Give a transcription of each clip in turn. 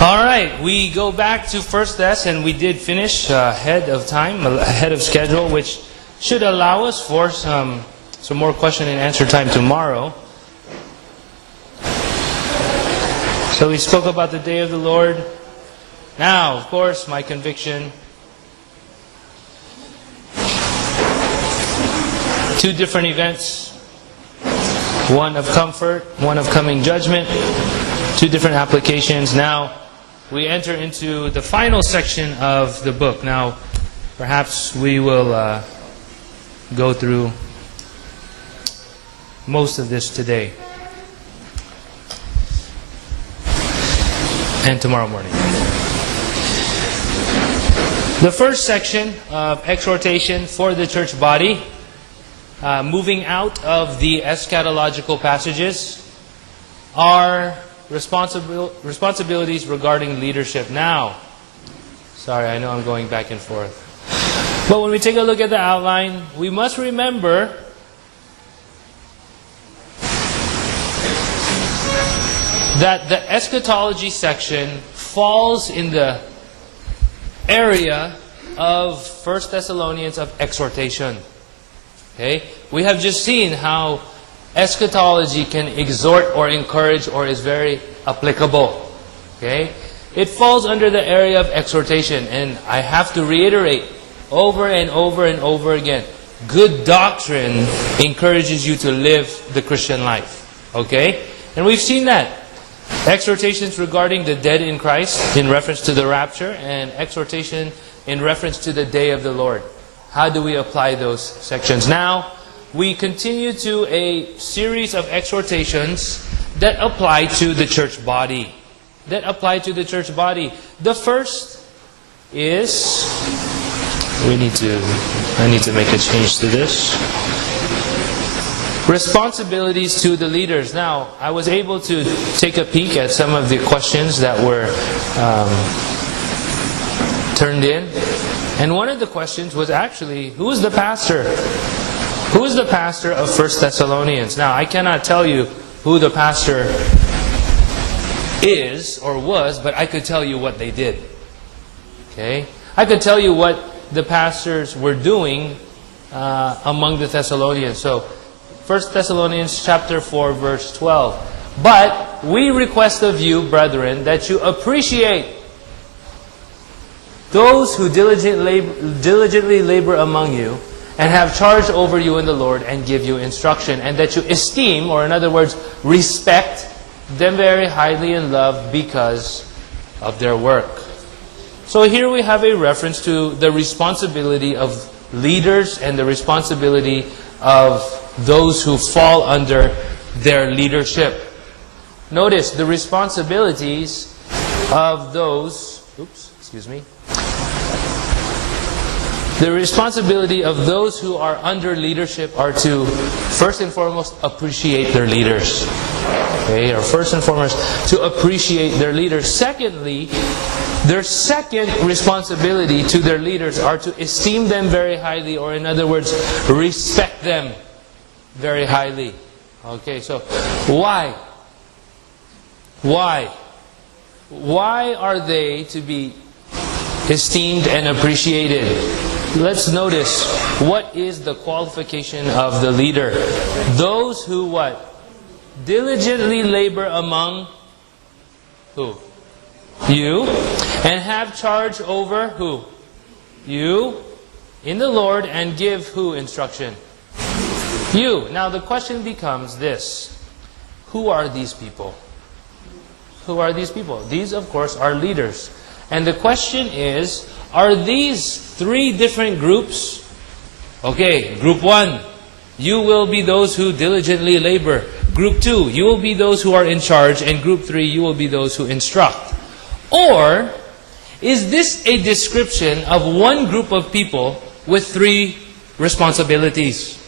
All right, we go back to First Thess, and we did finish ahead of time, ahead of schedule, which should allow us for some more question and answer time tomorrow. So we spoke about the day of the Lord. Now, of course, my conviction. Two different events. One of comfort, one of coming judgment. Two different applications. Now, we enter into the final section of the book. Now, perhaps we will go through most of this today and tomorrow morning. The first section of exhortation for the church body, moving out of the eschatological passages, are responsibilities regarding leadership. Now, sorry, I know I'm going back and forth. But when we take a look at the outline, we must remember that the eschatology section falls in the area of 1 Thessalonians of exhortation. Okay? We have just seen how eschatology can exhort or encourage or is very applicable. Okay? It falls under the area of exhortation, and I have to reiterate over and over and over again, good doctrine encourages you to live the Christian life. Okay? And we've seen that. Exhortations regarding the dead in Christ in reference to the rapture, and exhortation in reference to the day of the Lord. How do we apply those sections? Now, we continue to a series of exhortations that apply to the church body. The first is, I need to make a change to this. Responsibilities to the leaders. Now, I was able to take a peek at some of the questions that were turned in. And one of the questions was actually, who is the pastor? Who is the pastor of 1 Thessalonians? Now, I cannot tell you who the pastor is or was, but I could tell you what they did. Okay? I could tell you what the pastors were doing among the Thessalonians. So, 1 Thessalonians chapter 4, verse 12. But we request of you, brethren, that you appreciate those who diligently labor among you and have charge over you in the Lord and give you instruction, and that you esteem, or in other words, respect them very highly in love because of their work. So here we have a reference to the responsibility of leaders and the responsibility of those who fall under their leadership. Notice the responsibilities of those, the responsibility of those who are under leadership are to, first and foremost, appreciate their leaders. Okay, or first and foremost, to appreciate their leaders. Secondly, their second responsibility to their leaders are to esteem them very highly, or in other words, respect them very highly. Okay, so why? Why are they to be esteemed and appreciated? Let's notice, what is the qualification of the leader? Those who what? Diligently labor among who? You. And have charge over who? You. In the Lord, and give who instruction? You. Now the question becomes this. Who are these people? Who are these people? These, of course, are leaders. And the question is, are these three different groups? Okay, group 1, you will be those who diligently labor. Group 2, you will be those who are in charge. And group 3, you will be those who instruct. Or, is this a description of one group of people with three responsibilities?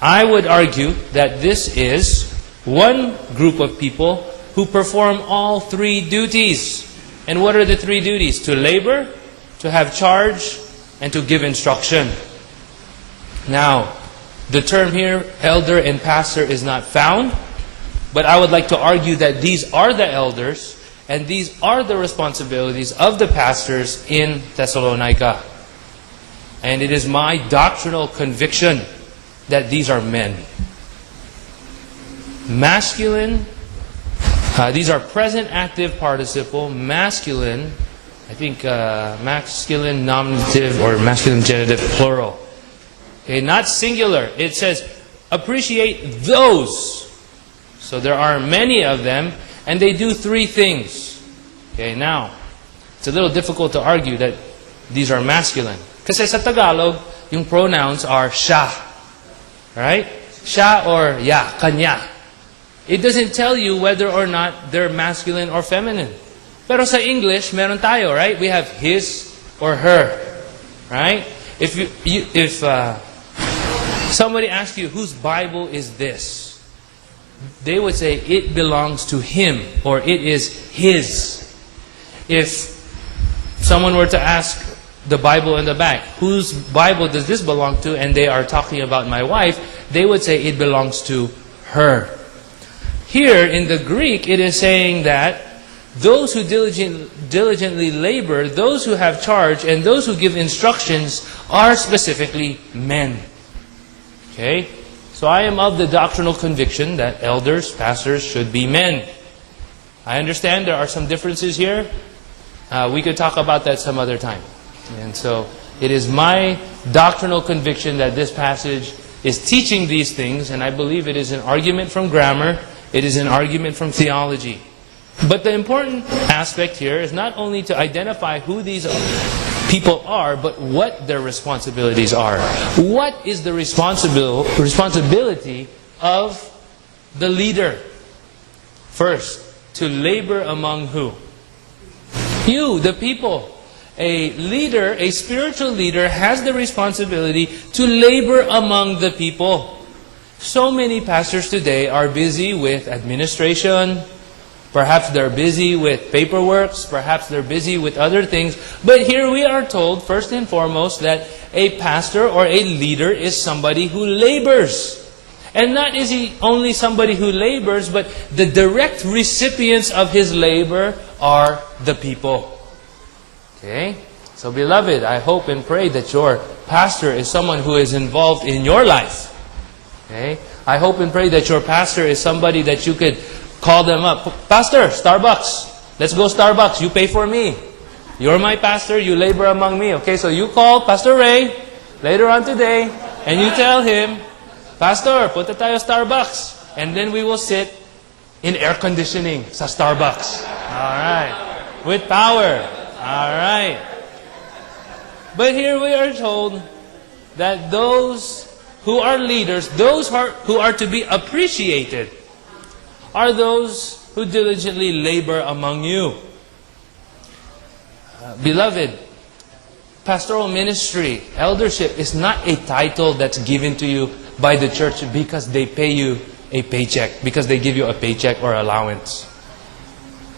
I would argue that this is one group of people who perform all three duties. And what are the three duties? To labor, to have charge, and to give instruction. Now, the term here, elder and pastor, is not found, but I would like to argue that these are the elders, And these are the responsibilities of the pastors in Thessalonica. And it is my doctrinal conviction that these are men. Masculine, these are present active participle, masculine, I think masculine nominative or masculine genitive plural. Okay, not singular. It says, appreciate those. So there are many of them, and they do three things. Okay, now, it's a little difficult to argue that these are masculine. Kasi sa Tagalog, yung pronouns are siya. Right? Siya or ya, kanya. It doesn't tell you whether or not they're masculine or feminine. Pero sa English, meron tayo, right? We have his or her. Right? If somebody asks you, whose Bible is this? They would say, it belongs to him, or it is his. If someone were to ask the Bible in the back, whose Bible does this belong to? And they are talking about my wife, they would say it belongs to her. Here in the Greek, it is saying that those who diligently labor, those who have charge, and those who give instructions are specifically men. Okay? So I am of the doctrinal conviction that elders, pastors should be men. I understand there are some differences here. We could talk about that some other time. And so it is my doctrinal conviction that this passage is teaching these things, and I believe it is an argument from grammar, it is an argument from theology. But the important aspect here is not only to identify who these people are, but what their responsibilities are. What is the responsibility of the leader? First, to labor among who? You, the people. A leader, a spiritual leader, has the responsibility to labor among the people. So many pastors today are busy with administration. Perhaps they're busy with paperwork. Perhaps they're busy with other things. But here we are told, first and foremost, that a pastor or a leader is somebody who labors. And not is he only somebody who labors, but the direct recipients of his labor are the people. Okay? So beloved, I hope and pray that your pastor is someone who is involved in your life. Okay? I hope and pray that your pastor is somebody that you could call them up. Pastor, Starbucks. Let's go Starbucks. You pay for me. You're my pastor. You labor among me. Okay, so you call Pastor Ray later on today and you tell him, Pastor, punta tayo Starbucks. And then we will sit in air conditioning sa Starbucks. Alright. With power. Alright. But here we are told that those who are leaders, those who are to be appreciated, are those who diligently labor among you. Beloved, pastoral ministry, eldership is not a title that's given to you by the church because they pay you a paycheck, because they give you a paycheck or allowance.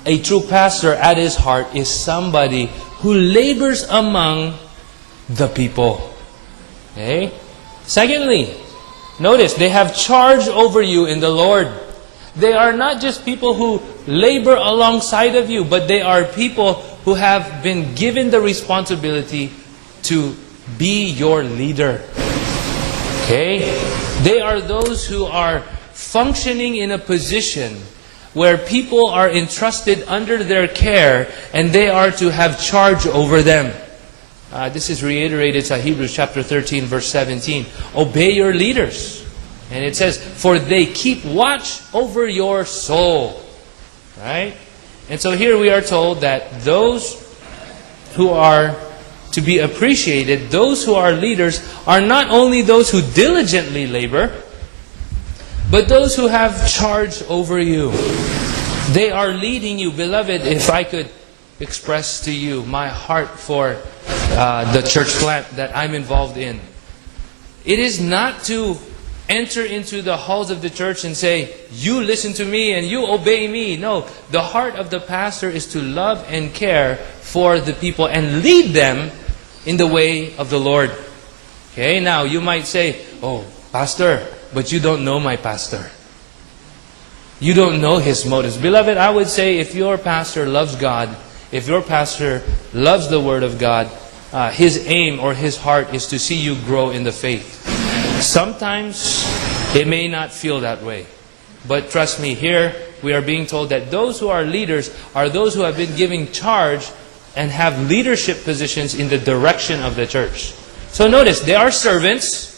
A true pastor at his heart is somebody who labors among the people. Okay? Secondly, notice they have charge over you in the Lord. They are not just people who labor alongside of you, but they are people who have been given the responsibility to be your leader. Okay? They are those who are functioning in a position where people are entrusted under their care and they are to have charge over them. This is reiterated in Hebrews chapter 13, verse 17. Obey your leaders. And it says, for they keep watch over your soul. Right? And so here we are told that those who are to be appreciated, those who are leaders, are not only those who diligently labor, but those who have charge over you. They are leading you. Beloved, if I could express to you my heart for the church plant that I'm involved in. It is not to enter into the halls of the church and say, you listen to me and you obey me. No, the heart of the pastor is to love and care for the people and lead them in the way of the Lord. Okay, now you might say, oh, pastor, but you don't know my pastor. You don't know his motives. Beloved, I would say if your pastor loves God, if your pastor loves the Word of God, his aim or his heart is to see you grow in the faith. Sometimes it may not feel that way. But trust me, here we are being told that those who are leaders are those who have been given charge and have leadership positions in the direction of the church. So notice, they are servants,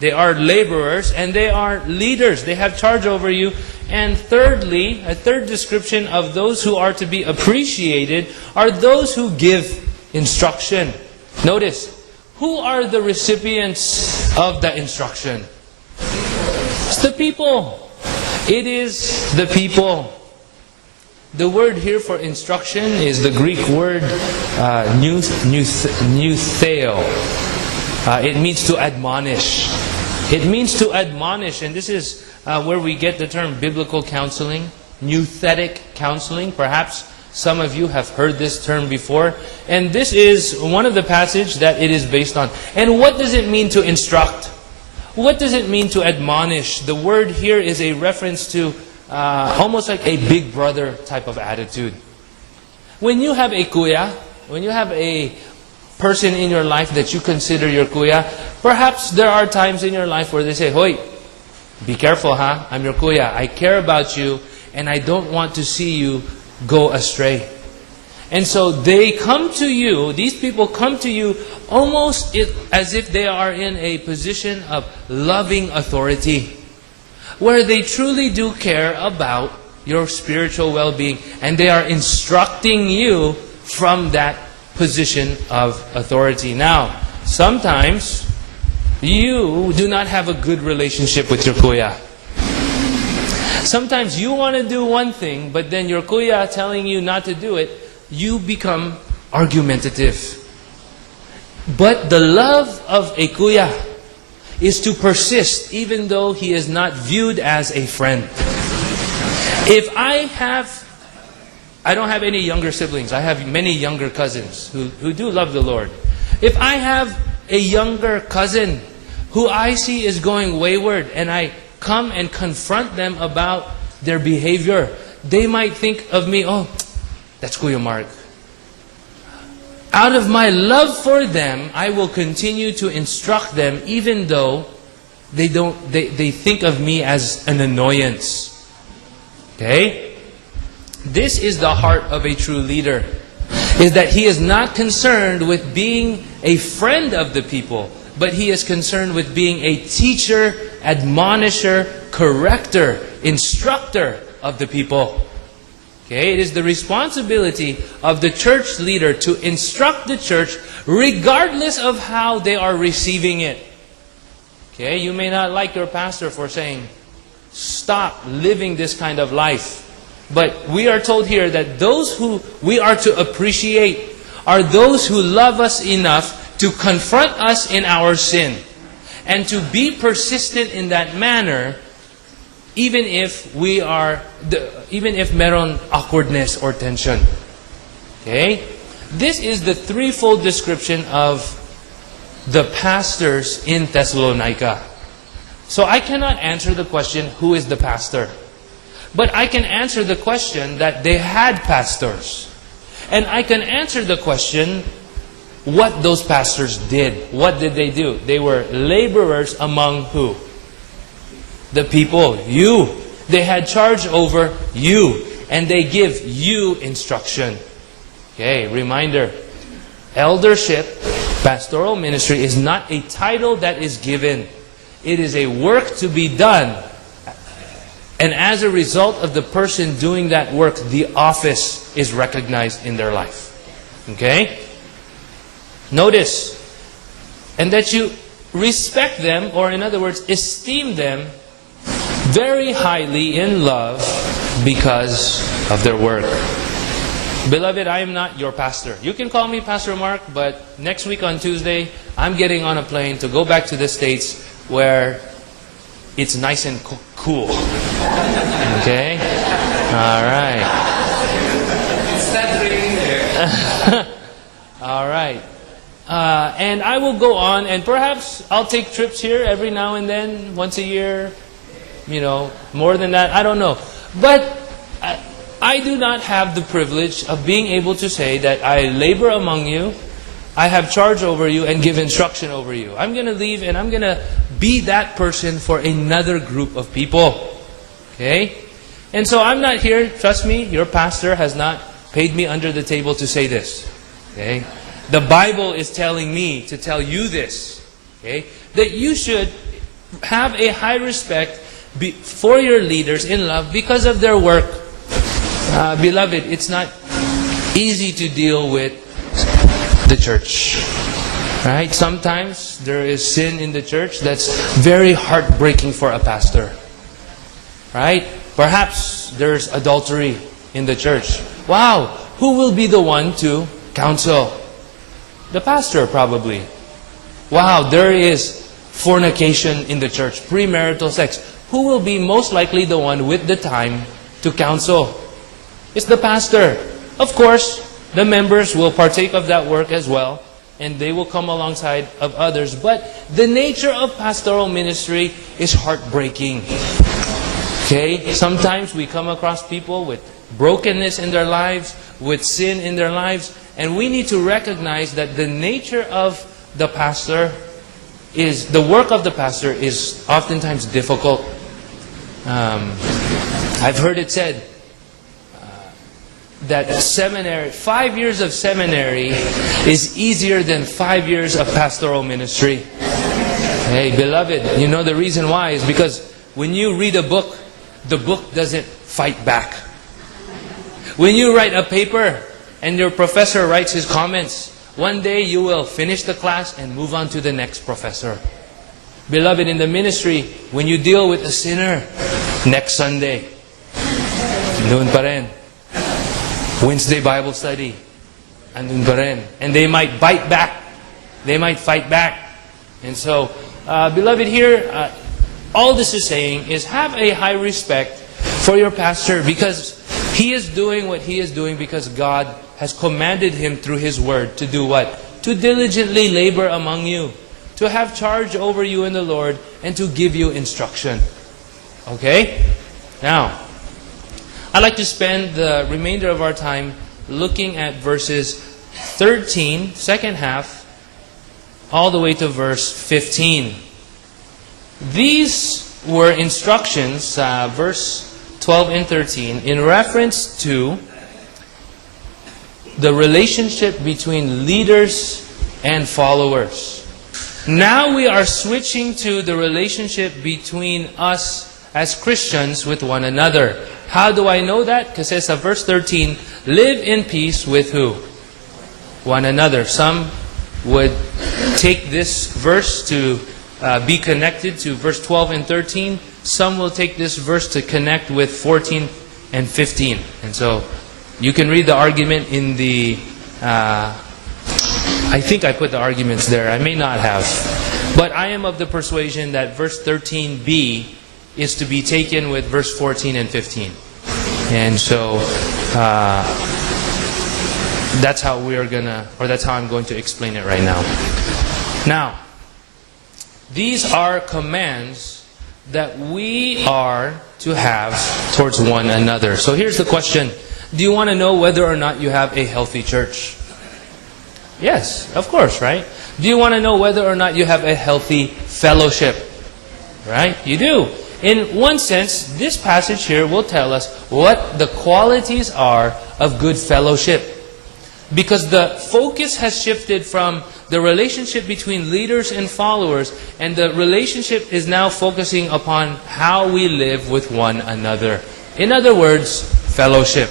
they are laborers, and they are leaders. They have charge over you. And thirdly, a third description of those who are to be appreciated are those who give instruction. Notice, who are the recipients of the instruction? It's the people. It is the people. The word here for instruction is the Greek word noutheo. It means to admonish. It means to admonish, and this is where we get the term biblical counseling, nouthetic counseling. Perhaps some of you have heard this term before. And this is one of the passages that it is based on. And what does it mean to instruct? What does it mean to admonish? The word here is a reference to almost like a big brother type of attitude. When you have a kuya, when you have a person in your life that you consider your kuya, perhaps there are times in your life where they say, "Hoy, be careful, huh? I'm your kuya. I care about you and I don't want to see you go astray." And so they come to you, these people come to you almost as if they are in a position of loving authority, where they truly do care about your spiritual well-being, and they are instructing you from that position of authority. Now, sometimes you do not have a good relationship with your kuya. Sometimes you want to do one thing, but then your kuya telling you not to do it, you become argumentative. But the love of a kuya is to persist even though he is not viewed as a friend. If I don't have any younger siblings. I have many younger cousins who do love the Lord. If I have a younger cousin who I see is going wayward and I come and confront them about their behavior, they might think of me, "Oh, that's Kuya Mark." Out of my love for them, I will continue to instruct them even though they think of me as an annoyance. Okay? This is the heart of a true leader, is that he is not concerned with being a friend of the people, but he is concerned with being a teacher, admonisher, corrector, instructor of the people. Okay, it is the responsibility of the church leader to instruct the church regardless of how they are receiving it. Okay, you may not like your pastor for saying, "Stop living this kind of life." But we are told here that those who we are to appreciate are those who love us enough to confront us in our sin and to be persistent in that manner, even if meron awkwardness or tension. Okay? This is the threefold description of the pastors in Thessalonica. So I cannot answer the question, who is the pastor? But I can answer the question that they had pastors. And I can answer the question, what those pastors did. What did they do? They were laborers among who? The people. You. They had charge over you. And they give you instruction. Okay, reminder. Eldership, pastoral ministry, is not a title that is given. It is a work to be done. And as a result of the person doing that work, the office is recognized in their life. Okay? Notice, and that you respect them, or in other words, esteem them very highly in love because of their work. Beloved, I am not your pastor. You can call me Pastor Mark, but next week on Tuesday, I'm getting on a plane to go back to the States where it's nice and cool. Okay? All right. It's not raining there. All right. And I will go on, and perhaps I'll take trips here every now and then, once a year. more than that, I don't know. But I do not have the privilege of being able to say that I labor among you, I have charge over you, and give instruction over you. I'm going to leave and I'm going to be that person for another group of people. Okay? And so I'm not here, trust me, your pastor has not paid me under the table to say this. Okay? The Bible is telling me to tell you this. Okay? That you should have a high respect for your leaders in love because of their work. Beloved, it's not easy to deal with the church. Right? Sometimes there is sin in the church that's very heartbreaking for a pastor. Right? Perhaps there's adultery in the church. Wow! Who will be the one to counsel? The pastor, probably. Wow, there is fornication in the church, premarital sex. Who will be most likely the one with the time to counsel? It's the pastor. Of course, the members will partake of that work as well, and they will come alongside of others. But the nature of pastoral ministry is heartbreaking. Okay? Sometimes we come across people with brokenness in their lives, with sin in their lives, and we need to recognize that the nature of the pastor is, the work of the pastor is oftentimes difficult. I've heard it said that seminary, 5 years of seminary is easier than 5 years of pastoral ministry. Hey, beloved, you know the reason why is because when you read a book, the book doesn't fight back. When you write a paper and your professor writes his comments, one day you will finish the class and move on to the next professor. Beloved, in the ministry, when you deal with a sinner, next Sunday, noon pa rin. Wednesday Bible study, andun pa rin. And they might bite back. They might fight back. And so, beloved, here, all this is saying is have a high respect for your pastor because he is doing what he is doing because God has commanded him through His Word to do what? To diligently labor among you, to have charge over you in the Lord, and to give you instruction. Okay? Now, I'd like to spend the remainder of our time looking at verses 13, second half, all the way to verse 15. These were instructions, verse 12 and 13, in reference to the relationship between leaders and followers. Now we are switching to the relationship between us as Christians with one another. How do I know that? Because it says verse 13, live in peace with who? One another. Some would take this verse to be connected to verse 12 and 13. Some will take this verse to connect with 14 and 15. And so you can read the argument in the... I think I put the arguments there. I may not have. But I am of the persuasion that verse 13b is to be taken with verse 14 and 15. And so that's how we are gonna, or that's how I'm going to explain it right now. Now, these are commands that we are to have towards one another. So here's the question. Do you want to know whether or not you have a healthy church? Yes, of course, right? Do you want to know whether or not you have a healthy fellowship? Right? You do. In one sense, this passage here will tell us what the qualities are of good fellowship. Because the focus has shifted from the relationship between leaders and followers, and the relationship is now focusing upon how we live with one another. In other words, fellowship.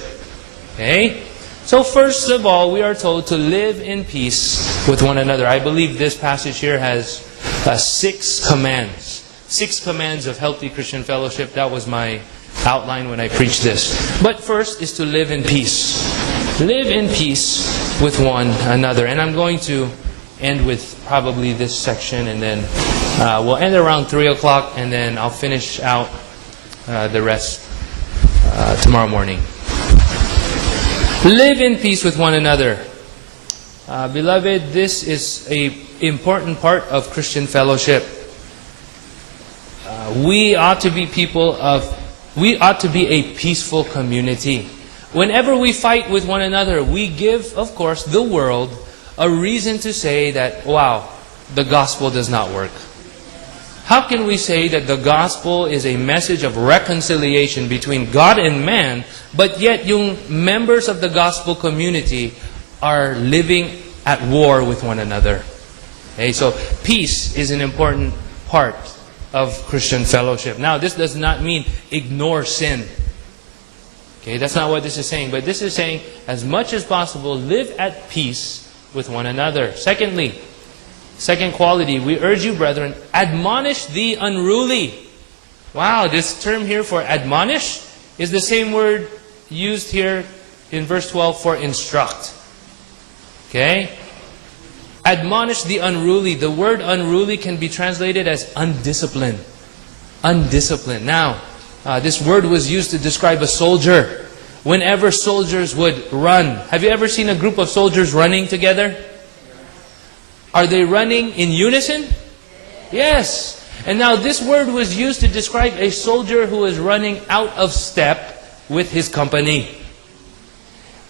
Okay? So first of all, we are told to live in peace with one another. I believe this passage here has 6 commands. 6 commands of healthy Christian fellowship. That was my outline when I preached this. But first is to live in peace. Live in peace with one another. And I'm going to end with probably this section, and then we'll end around 3 o'clock, and then I'll finish out the rest tomorrow morning. Live in peace with one another. Beloved, this is an important part of Christian fellowship. we ought to be we ought to be a peaceful community. Whenever we fight with one another, we give, of course, the world a reason to say that, wow, the gospel does not work. How can we say that the gospel is a message of reconciliation between God and man, but yet yung members of the gospel community are living at war with one another? Okay, so peace is an important part of Christian fellowship. Now, this does not mean ignore sin. Okay, that's not what this is saying. But this is saying, as much as possible, live at peace with one another. Secondly, second quality, we urge you, brethren, admonish the unruly. Wow, this term here for admonish is the same word used here in verse 12 for instruct. Okay? Admonish the unruly. The word unruly can be translated as undisciplined. Undisciplined. Now, this word was used to describe a soldier. Whenever soldiers would run. Have you ever seen a group of soldiers running together? Are they running in unison? Yes. And now this word was used to describe a soldier who is running out of step with his company,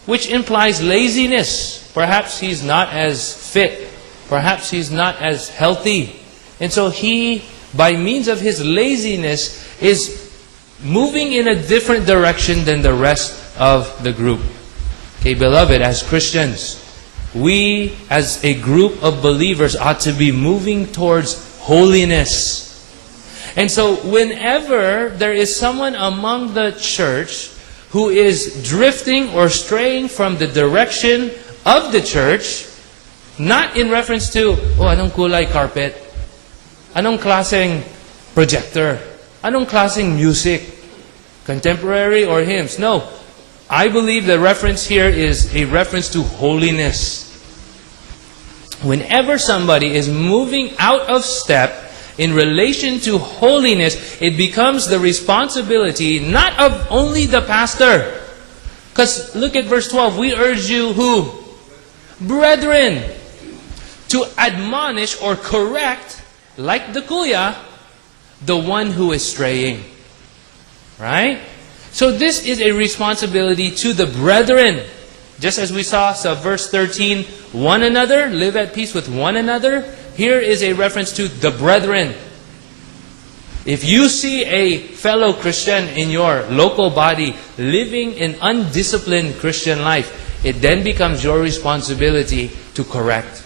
which implies laziness. Perhaps he's not as fit. Perhaps he's not as healthy. And so he, by means of his laziness, is moving in a different direction than the rest of the group. Okay, beloved, as Christians, we as a group of believers ought to be moving towards holiness. And so whenever there is someone among the church who is drifting or straying from the direction of the church, not in reference to, oh, anong kulay carpet? Anong klaseng projector? Anong klaseng music? Contemporary or hymns? No. I believe the reference here is a reference to holiness. Whenever somebody is moving out of step in relation to holiness, it becomes the responsibility not of only the pastor. Because look at verse 12. We urge you who? Brethren, to admonish or correct, like the kuya, the one who is straying. Right? So this is a responsibility to the brethren. Just as we saw verse 13, one another, live at peace with one another. Here is a reference to the brethren. If you see a fellow Christian in your local body living an undisciplined Christian life, it then becomes your responsibility to correct.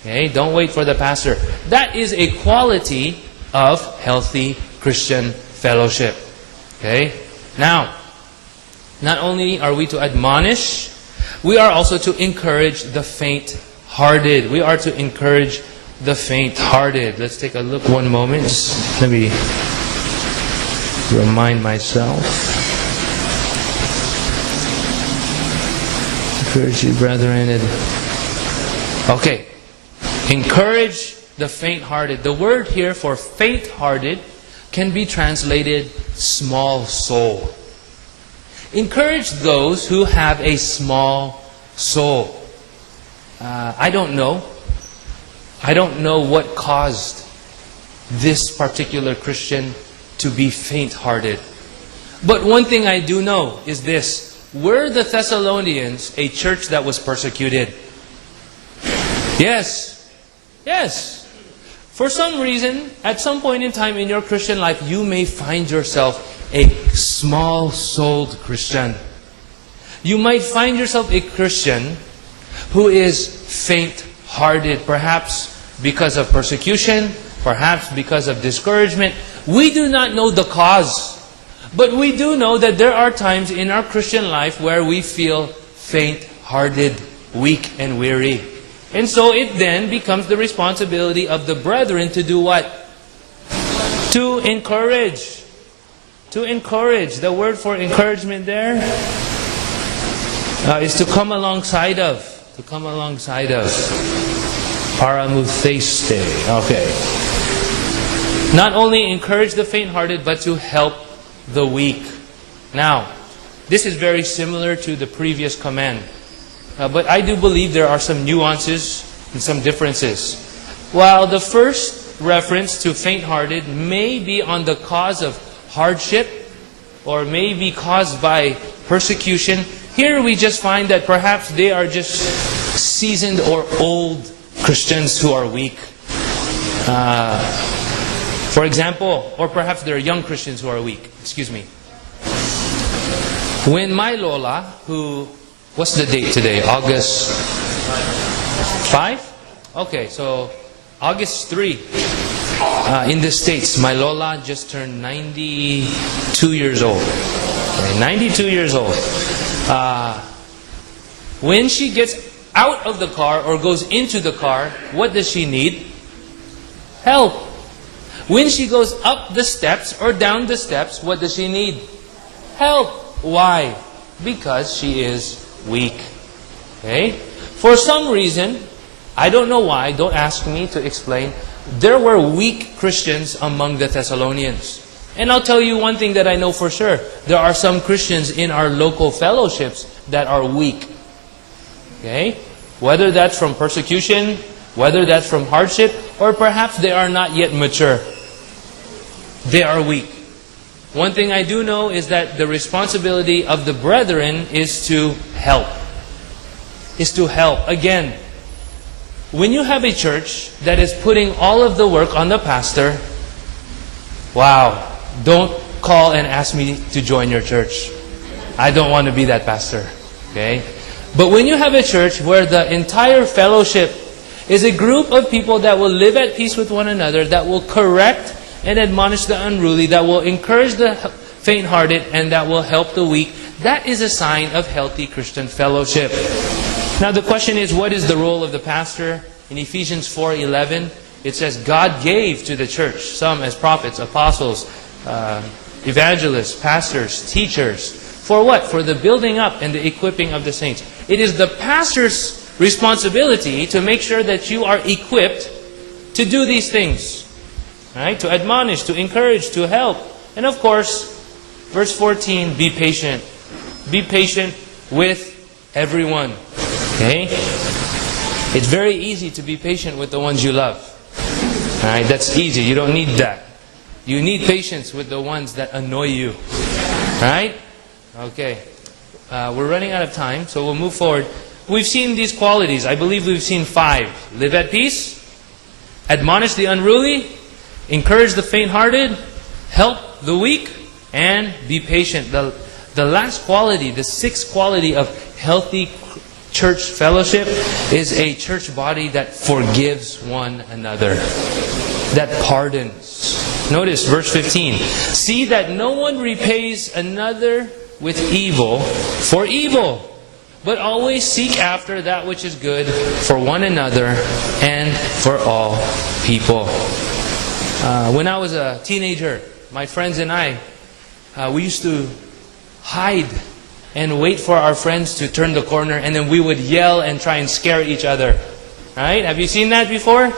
Okay? Don't wait for the pastor. That is a quality of healthy Christian fellowship. Okay? Now, not only are we to admonish, we are also to encourage the faint-hearted. We are to encourage the faint-hearted. Let's take a look one moment. Just let me remind myself. Encourage you, brethren. Okay. Encourage the faint-hearted. The word here for faint-hearted can be translated small soul. Encourage those who have a small soul. I don't know. I don't know what caused this particular Christian to be faint-hearted. But one thing I do know is this. Were the Thessalonians a church that was persecuted? Yes. Yes. For some reason, at some point in time in your Christian life, you may find yourself a small-souled Christian. You might find yourself a Christian who is faint-hearted, perhaps because of persecution, perhaps because of discouragement. We do not know the cause, but we do know that there are times in our Christian life where we feel faint-hearted, weak and weary. And so it then becomes the responsibility of the brethren to do what? To encourage. To encourage. The word for encouragement there is to come alongside of. To come alongside of. Paramutheste. Okay. Not only encourage the faint-hearted, but to help the weak. Now, this is very similar to the previous command. But I do believe there are some nuances and some differences. While the first reference to faint-hearted may be on the cause of hardship or may be caused by persecution. Here we just find that perhaps they are just seasoned or old Christians who are weak. For example, or perhaps they're young Christians who are weak. Excuse me. When my Lola, what's the date today? August 5? Okay, so August 3. In the States, my Lola just turned 92 years old. Okay, 92 years old. When she gets out of the car or goes into the car, what does she need? Help. When she goes up the steps or down the steps, what does she need? Help. Why? Because she is weak. Okay? For some reason, I don't know why, don't ask me to explain, there were weak Christians among the Thessalonians. And I'll tell you one thing that I know for sure. There are some Christians in our local fellowships that are weak. Okay? Whether that's from persecution, whether that's from hardship, or perhaps they are not yet mature. They are weak. One thing I do know is that the responsibility of the brethren is to help. Is to help. Again, when you have a church that is putting all of the work on the pastor, wow, don't call and ask me to join your church. I don't want to be that pastor. Okay? But when you have a church where the entire fellowship is a group of people that will live at peace with one another, that will correct and admonish the unruly, that will encourage the faint-hearted, and that will help the weak, that is a sign of healthy Christian fellowship. Now the question is, what is the role of the pastor? In Ephesians 4:11, it says, God gave to the church some as prophets, apostles, evangelists, pastors, teachers. For what? For the building up and the equipping of the saints. It is the pastor's responsibility to make sure that you are equipped to do these things. Right? To admonish, to encourage, to help. And of course, verse 14, be patient. Be patient with everyone. Okay? It's very easy to be patient with the ones you love. Alright, that's easy. You don't need that. You need patience with the ones that annoy you. Right? Okay. We're running out of time, so we'll move forward. We've seen these qualities. I believe we've seen 5. Live at peace, admonish the unruly, encourage the faint-hearted, help the weak, and be patient. The last quality, the 6th quality of healthy church fellowship is a church body that forgives one another, that pardons. Notice verse 15. See that no one repays another with evil for evil, but always seek after that which is good for one another and for all people. When I was a teenager, my friends and I, we used to hide and wait for our friends to turn the corner, and then we would yell and try and scare each other. Right? Have you seen that before?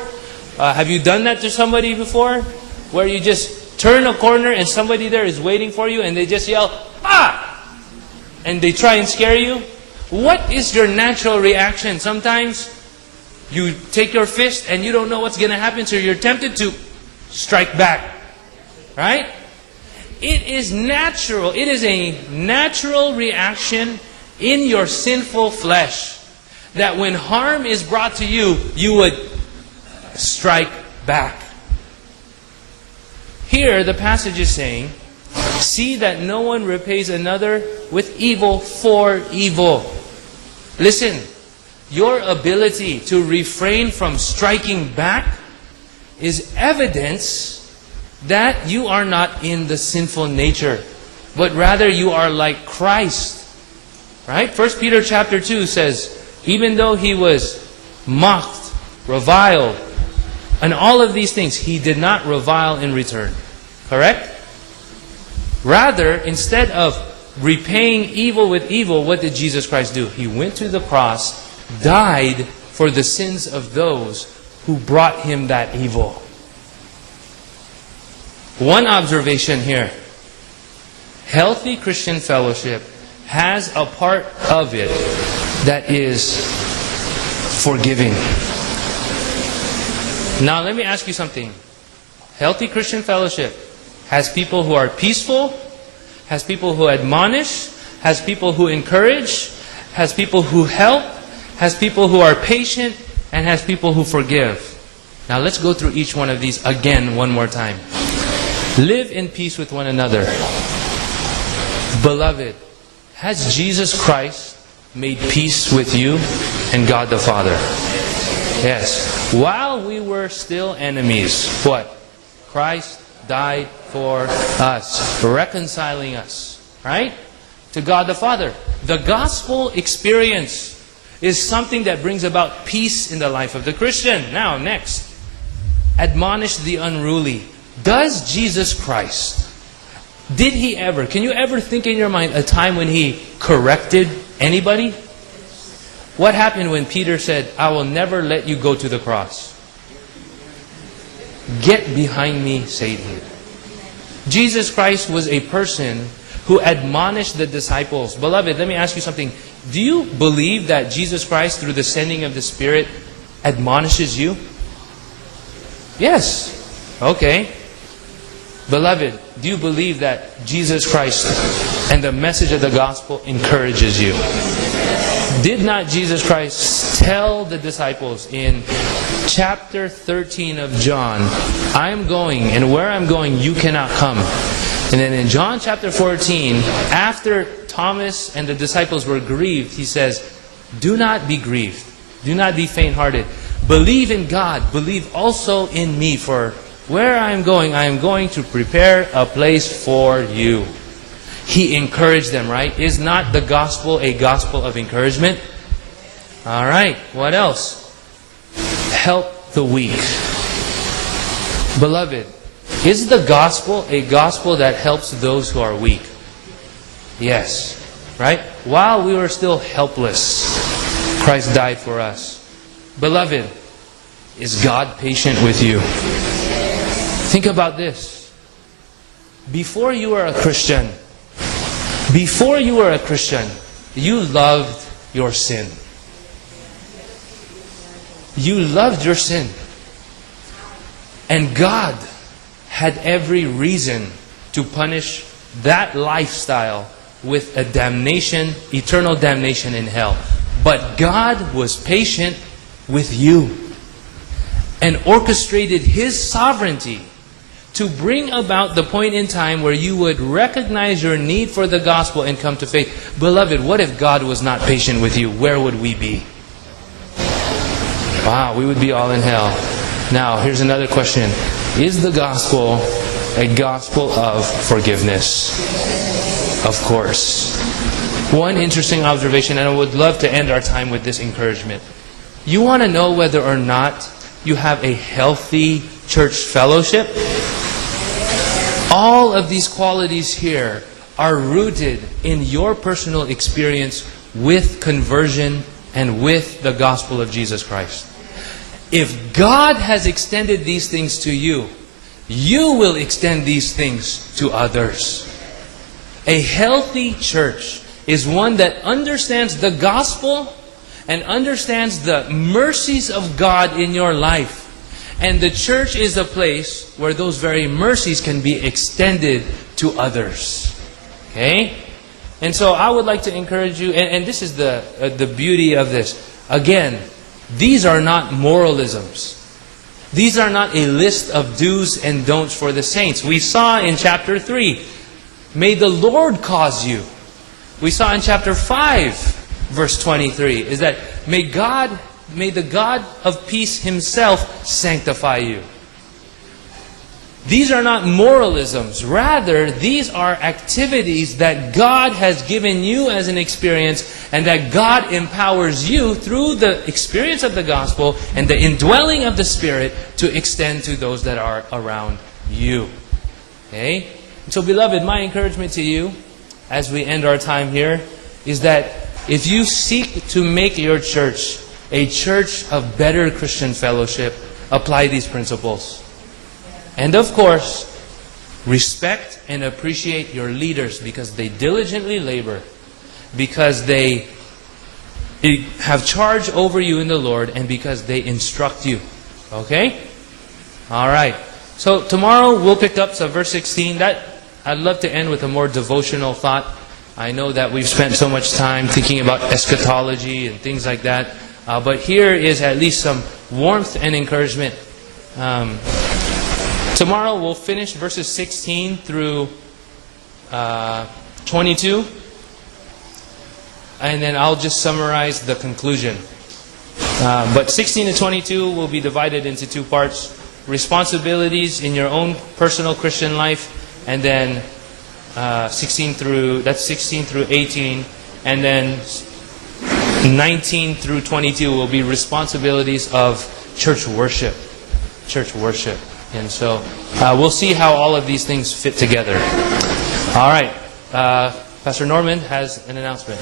Have you done that to somebody before? Where you just turn a corner and somebody there is waiting for you and they just yell, "Ah!" and they try and scare you? What is your natural reaction? Sometimes you take your fist and you don't know what's going to happen, so you're tempted to strike back. Right? It is natural. It is a natural reaction in your sinful flesh that when harm is brought to you, you would strike back. Here, the passage is saying, see that no one repays another with evil for evil. Listen, your ability to refrain from striking back is evidence that you are not in the sinful nature, but rather you are like Christ. Right? 1 Peter chapter 2 says, even though he was mocked, reviled, and all of these things, he did not revile in return. Correct? Rather, instead of repaying evil with evil, what did Jesus Christ do? He went to the cross, died for the sins of those who brought him that evil. One observation here. Healthy Christian fellowship has a part of it that is forgiving. Now let me ask you something. Healthy Christian fellowship has people who are peaceful, has people who admonish, has people who encourage, has people who help, has people who are patient, and has people who forgive. Now let's go through each one of these again one more time. Live in peace with one another. Beloved, has Jesus Christ made peace with you and God the Father? Yes. While we were still enemies, what? Christ died for us, reconciling us, right? To God the Father. The gospel experience is something that brings about peace in the life of the Christian. Now, next. Admonish the unruly. Does Jesus Christ, did He ever, can you ever think in your mind a time when He corrected anybody? What happened when Peter said, I will never let you go to the cross? Get behind me, Satan. Jesus Christ was a person who admonished the disciples. Beloved, let me ask you something. Do you believe that Jesus Christ, through the sending of the Spirit, admonishes you? Yes. Okay. Beloved, do you believe that Jesus Christ and the message of the gospel encourages you? Did not Jesus Christ tell the disciples in chapter 13 of John, I am going, and where I'm going you cannot come. And then in John chapter 14, after Thomas and the disciples were grieved, He says, do not be grieved. Do not be faint-hearted. Believe in God. Believe also in me. For where I am going to prepare a place for you. He encouraged them, right? Is not the gospel a gospel of encouragement? Alright, what else? Help the weak. Beloved, is the gospel a gospel that helps those who are weak? Yes. Right? While we were still helpless, Christ died for us. Beloved, is God patient with you? Think about this. Before you were a Christian, you loved your sin. You loved your sin. And God had every reason to punish that lifestyle with a damnation, eternal damnation in hell. But God was patient with you and orchestrated His sovereignty to bring about the point in time where you would recognize your need for the gospel and come to faith. Beloved, what if God was not patient with you? Where would we be? Wow, we would be all in hell. Now, here's another question. Is the gospel a gospel of forgiveness? Of course. One interesting observation, and I would love to end our time with this encouragement. You want to know whether or not you have a healthy church fellowship? All of these qualities here are rooted in your personal experience with conversion and with the gospel of Jesus Christ. If God has extended these things to you, you will extend these things to others. A healthy church is one that understands the gospel and understands the mercies of God in your life. And the church is a place where those very mercies can be extended to others. Okay? And so I would like to encourage you, and this is the beauty of this. Again, these are not moralisms. These are not a list of do's and don'ts for the saints. We saw in chapter 3, may the Lord cause you. We saw in chapter 5, verse 23, is that may the God of peace Himself sanctify you. These are not moralisms. Rather, these are activities that God has given you as an experience and that God empowers you through the experience of the gospel and the indwelling of the Spirit to extend to those that are around you. Okay? So, beloved, my encouragement to you as we end our time here is that if you seek to make your church a church of better Christian fellowship, apply these principles. And of course, respect and appreciate your leaders because they diligently labor, because they have charge over you in the Lord, and because they instruct you. Okay? All right. So tomorrow we'll pick up some verse 16. That I'd love to end with a more devotional thought. I know that we've spent so much time thinking about eschatology and things like that. But here is at least some warmth and encouragement. Tomorrow we'll finish verses 16 through 22. And then I'll just summarize the conclusion. But 16 to 22 will be divided into two parts. Responsibilities in your own personal Christian life. And then 16 through 18. And then 19 through 22 will be responsibilities of church worship. Church worship. And so we'll see how all of these things fit together. All right. Pastor Norman has an announcement.